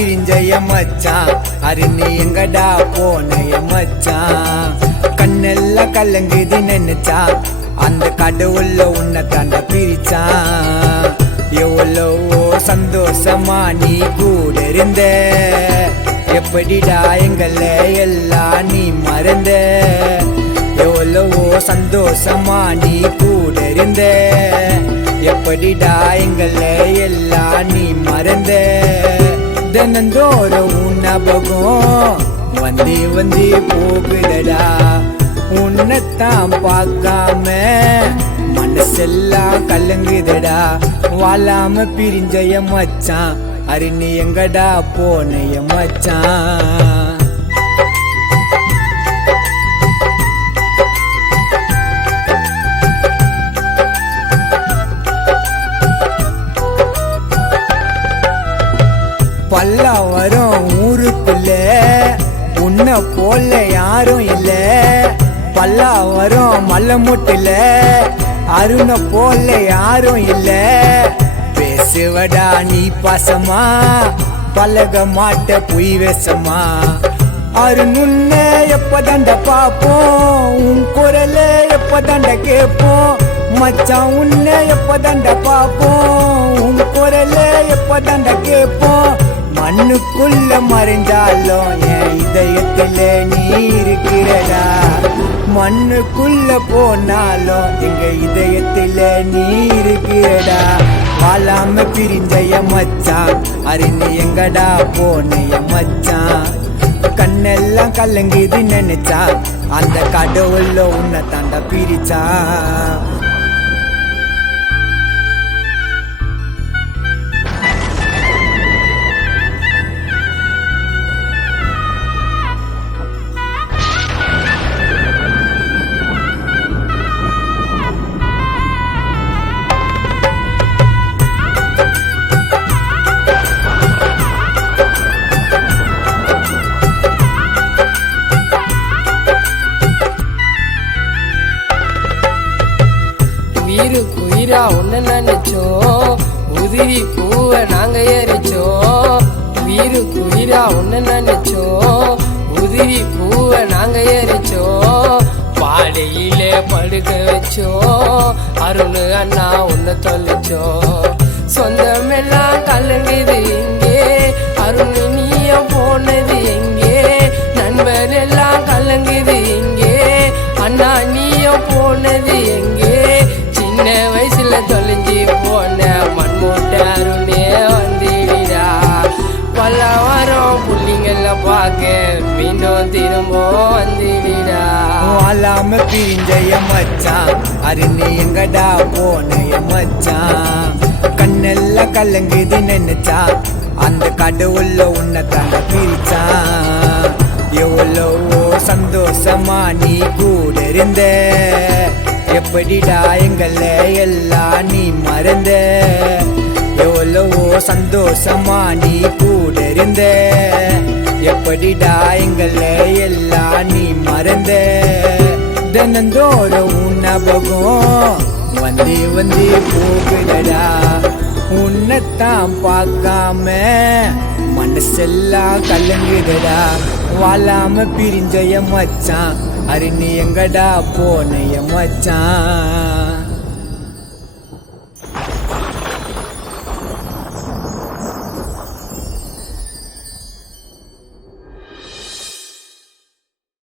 பிரிஞ்சய மச்சான் அருணி எங்கடா போனைய மச்சான் கண்ணெல்லாம் கலங்குது நினைச்சா அந்த கடவுள்ல உன்னை தாண்ட பிரிச்சான் எவ்வளவோ சந்தோஷமா நீ கூட இருந்த எப்படிடா எங்களை எல்லாம் நீ மறந்த எவ்வளவோ சந்தோஷமா நீ கூட இருந்த எப்படிடா எங்களை எல்லாம் நீ மறந்த தினந்தோறும் ஞாபகம் வந்து வந்து போகுதடா உன்னைத்தான் பார்க்காம மனசெல்லாம் கலங்குதடா வாழாம பிரிஞ்சய மச்சான் அருணி எங்கடா போனைய மச்சான் பல்லாவரம் ஊருக்குள்ள உன்னை போல யாரும் இல்ல பல்லாவரம் மல்லமுட்டுல அருணை போல யாரும் இல்ல பேசுவடா நீ பாசமா பழக மாட்ட பொய் வேசமா அருணுன்ன எப்பதாண்ட பாப்போம் உன் குரல எப்பதாண்ட கேட்போம் மச்சான் உன்னை எப்பதாண்ட பாப்போம் உன் குரல எப்பதாண்ட கேட்போம் மண்ணுக்குள்ள மறைஞ்சாலும் என் இதயத்துல நீ இருக்கிறடா மண்ணுக்குள்ள போனாலும் எங்க இதயத்துல நீ இருக்கிறடா வாழாம பிரிஞ்சய மச்சான் அருணி எங்கடா போனைய மச்சான் கண்ணெல்லாம் கலங்குது நினைச்சா அந்த கடவுள்ல உன்னை தாண்ட பிரிச்சான் உயிரா ஒன்னு நினைச்சோம் உதிரி பூவை நாங்க எரிச்சோம் உயிரா ஒன்னு நினைச்சோம் உதிரி பூவை நாங்க எரிச்சோம் பாடையில படுக்க வச்சோம் அருணு அண்ணா உன்னை தொலைச்சோம் சொந்தமெல்லாம் கலங்குது எங்கே அருணு நீய போனது எங்கே நண்பர் எல்லாம் கலங்குது எங்கே அண்ணா நீய போனது எங்கே சின்ன வயசுல தொலைஞ்சி போன மண்மூட்டை அருணே வந்திடா பல்லாவரம் புள்ளிங்கள பார்க்க மீண்டும் திரும்ப வந்திடா வாழாம பிரிஞ்சய மச்சான் அருணி எங்கடா போனைய மச்சான் கண்ணெல்லாம் கலங்குது நினைச்சா அந்த கடவுள்ல உன்னை தாண்ட பிரிச்சான் எவ்வளவோ சந்தோஷமா நீ கூட இருந்த எப்படிடா எங்களை எல்லாம் நீ மறந்த எவ்வளவோ சந்தோஷமா நீ கூட இருந்த எப்படிடா எங்களை எல்லாம் நீ மறந்த தினந்தோறும் ஞாபகம் வந்து வந்து போகுதடா உன்னைத்தான் பார்க்காம மனசெல்லாம் கலங்குதடா வாழாம பிரிஞ்சய மச்சான் அருணி எங்கடா போனைய மச்சான்